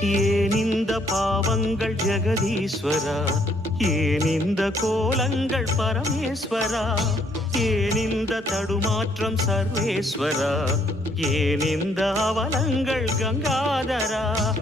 ஏன் இந்த பாவங்கள் ஜெகதீஸ்வரா, ஏன் இந்த கோலங்கள் பரமேஸ்வரா, ஏன் இந்த தடுமாற்றம் சர்வேஸ்வரா, ஏன் இந்த அவலங்கள் கங்காதரா.